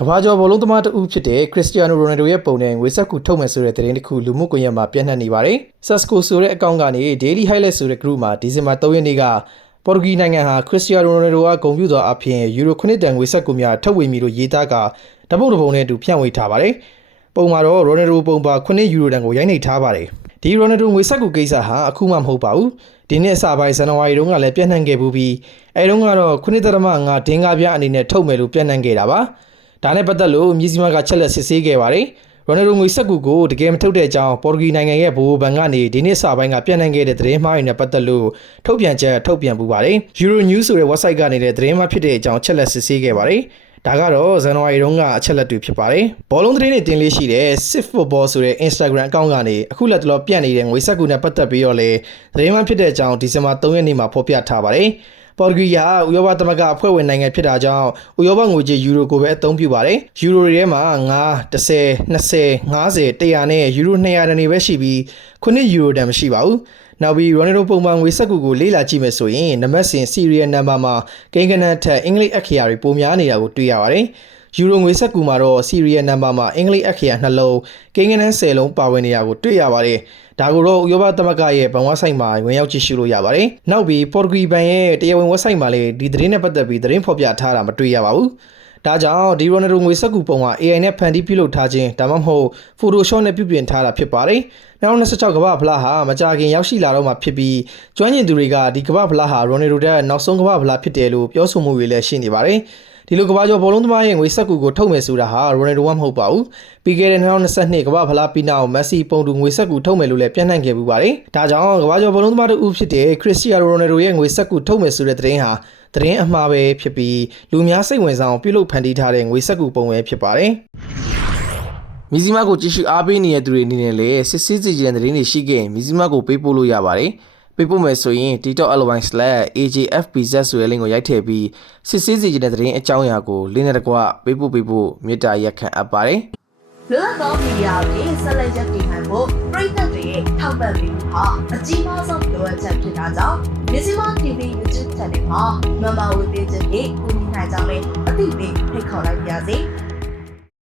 ကမ္ဘာကျော်ဘောလုံးသမားတဦးဖြစ်တဲ့ခရစ္စတီယာနိုရိုနယ်ဒိုရဲ့ပုံနဲ့ငွေဆက်ကူထုတ်မယ်ဆိုတဲ့သတင်းတစ်ခုလူမှုကွန်ရက်မှာပြန့်နှံ့နေပါတယ်။ Sasco ဆိုတဲ့အကောင့်ကနေ Daily Highlight ဆိုတဲ့ group မှာဒီဇင်ဘာ3ရက်နေ့ကပေါ်တူဂီနိုင်ငံဟာခရစ္စတီယာနိုရိုနယ်ဒိုကဂုဏ်ပြုသောအဖြစ်ယူရို9တန်ငွေဆက်ကူများထုတ်ဝေမည်လို့ရေးသားကဓာတ်ပုံတစ်ပုံနဲ့အတူဖြန့်ဝေထားပါတယ်။ပုံမှာတော့ရိုနယ်ဒိုပုံပါ9ယူရိုတန်ကိုရိုက်နှိပ်ထားပါတယ်။ဒီရိုနယ်ဒိုငွေဆက်ကူကိစ္စဟာအခုမှမဟုတ်ပါဘူး။ဒီနှစ်အစပိုင်းဇန်နဝါရီတုန်းကလည်းပြန့်နှံ့ခဲ့ပူးပြီးအဲတုန်းကတော့9.5ဒင်းကားပြအနေနဲ့ထုတ်မယ်လို့ပြန့်နှံ့ခဲ့တာပါ။ ဒါနဲ့ပတ်သက်လို့မြစည်းမကချက်လက်စစ်ဆေးခဲ့ပါတယ်။ရိုနယ်ဒိုငွေဆက်ကူကိုတကယ်မထုတ်တဲ့အကြောင်းပေါ်တူဂီနိုင်ငံရဲ့ဗဟိုဘဏ်ကနေဒီနေ့စပိုင်းကပြန့်နှံ့ခဲ့တဲ့သတင်းမှားတွေနဲ့ပတ်သက်လို့ထုတ်ပြန်ချက်ထုတ်ပြန်ပူပါတယ်။ Euronews ဆိုတဲ့ website ကနေလည်းသတင်းမှားဖြစ်တဲ့အကြောင်းချက်လက်စစ်ဆေးခဲ့ပါတယ်။ဒါကတော့ဇန်နဝါရီတုန်းကအချက်လက်တွေဖြစ်ပါတယ်။ဘောလုံးသတင်းတွေတင်လေးရှိတဲ့ Sif Football ဆိုတဲ့ Instagram အကောင့်ကနေအခုလက်တလောပြန့်နေတဲ့ငွေဆက်ကူနဲ့ပတ်သက်ပြီးတော့လည်းသတင်းမှဖြစ်တဲ့အကြောင်းဒီဇင်ဘာ3ရက်နေ့မှာဖော်ပြထားပါတယ်။ ပေါ်တူဂီကဥရောပသမဂ္ဂအဖွဲ့ဝင်နိုင်ငံဖြစ်တာကြောင့်ဥရောပငွေကြေးယူရိုကိုပဲအသုံးပြုပါတယ်။ယူရိုတွေထဲမှာ9 10 20 50 100နဲ့ယူရို200တန်တွေပဲရှိပြီး9ယူရိုတန်မရှိပါဘူး။နောက်ပြီးရိုနယ်ဒိုပုံမှန်ငွေဆက်ကူကိုလေ့လာကြည့်မယ်ဆိုရင်နံပါတ်စဉ် serial number မှာကိန်းဂဏန်းထက်အင်္ဂလိပ်အခရာတွေပိုများနေတာကိုတွေ့ရပါတယ်။ ယူရိုငွေဆက်ကူမှာတော့ serial number မှာအင်္ဂလိပ်အခရာနှလုံးကိန်းဂဏန်း10လုံးပါဝင်နေတာကိုတွေ့ရပါတယ်။ဒါကိုတော့ဥရောပသမဂ္ဂရဲ့ဘဏ်ဝက်ဆိုက်မှာဝင်ရောက်ကြည့်ရှုလို့ရပါတယ်။နောက်ပြီးပေါ်တူဂီဘဏ်ရဲ့တရားဝင်ဝက်ဆိုက်မှာလည်းဒီသတင်းနဲ့ပတ်သက်ပြီးသတင်းဖော်ပြထားတာမတွေ့ရပါဘူး။ဒါကြောင့်ဒီရိုနယ်ဒိုငွေဆက်ကူပုံက AI နဲ့ဖန်တီးပြုလုပ်ထားခြင်းဒါမှမဟုတ် Photoshop နဲ့ပြုပြင်ထားတာဖြစ်ပါတယ်။2026ကမ္ဘာဖလားဟာမကြာခင်ရောက်ရှိလာတော့မှာဖြစ်ပြီးကျွမ်းကျင်သူတွေကဒီကမ္ဘာဖလားဟာရိုနယ်ဒိုတဲ့နောက်ဆုံးကမ္ဘာဖလားဖြစ်တယ်လို့ပြောဆိုမှုတွေလည်းရှိနေပါတယ်။ ဒီလိုကမ္ဘာကျော်ဘောလုံးသမားရဲ့ငွေဆက်ကူကိုထုတ်မယ်ဆိုတာဟာရိုနယ်ဒိုကမဟုတ်ပါဘူး။ပြီးခဲ့တဲ့2022ကမ္ဘာဖလားပြီးနောက်မက်ဆီပုံတူငွေဆက်ကူထုတ်မယ်လို့လည်းပြန့်နှံ့ခဲ့ပူပါတယ်။ဒါကြောင့်ကမ္ဘာကျော်ဘောလုံးသမားတို့ဖြစ်တဲ့ခရစ္စတီယာနိုရိုနယ်ဒိုရဲ့ငွေဆက်ကူထုတ်မယ်ဆိုတဲ့သတင်းဟာသတင်းအမှားပဲဖြစ်ပြီးလူများစိတ်ဝင်စားအောင်ပြုလုပ်ဖန်တီးထားတဲ့ငွေဆက်ကူပုံပဲဖြစ်ပါတယ်။မီဇီမာကိုကြည့်ရှုအားပေးနေတဲ့သူတွေအနေနဲ့လည်းစစ်စစ်စီကြတဲ့သတင်းတွေရှိခဲ့ရင်မီဇီမာကိုပေးပို့လို့ရပါတယ်။ ပေးပို့မယ်ဆိုရင် TikTok_AJFBZ ဆိုတဲ့ link ကိုရိုက်ထည့်ပြီးစစ်စစ်စီကြတဲ့သတင်းအကြောင်းအရာကို link နဲ့တကွပေးပို့ပေးဖို့မေတ္တာရက်ခံအပ်ပါတယ်။လွတ်လပ်သောမီဒီယာကိုဆက်လက်ရပ်တည်နိုင်ဖို့ပြည်သက်တွေရဲ့ထောက်ပံ့ပေးမှုဟာအကြီးမားဆုံးလိုအပ်ချက်ဖြစ်တာကြောင့်မြစီမ TV YouTube Channel မှာ Member ဝင်ပေးခြင်းဖြင့်ကူညီနိုင်ကြမယ်အသိပေးဖိတ်ခေါ်လိုက်ပါရစေ။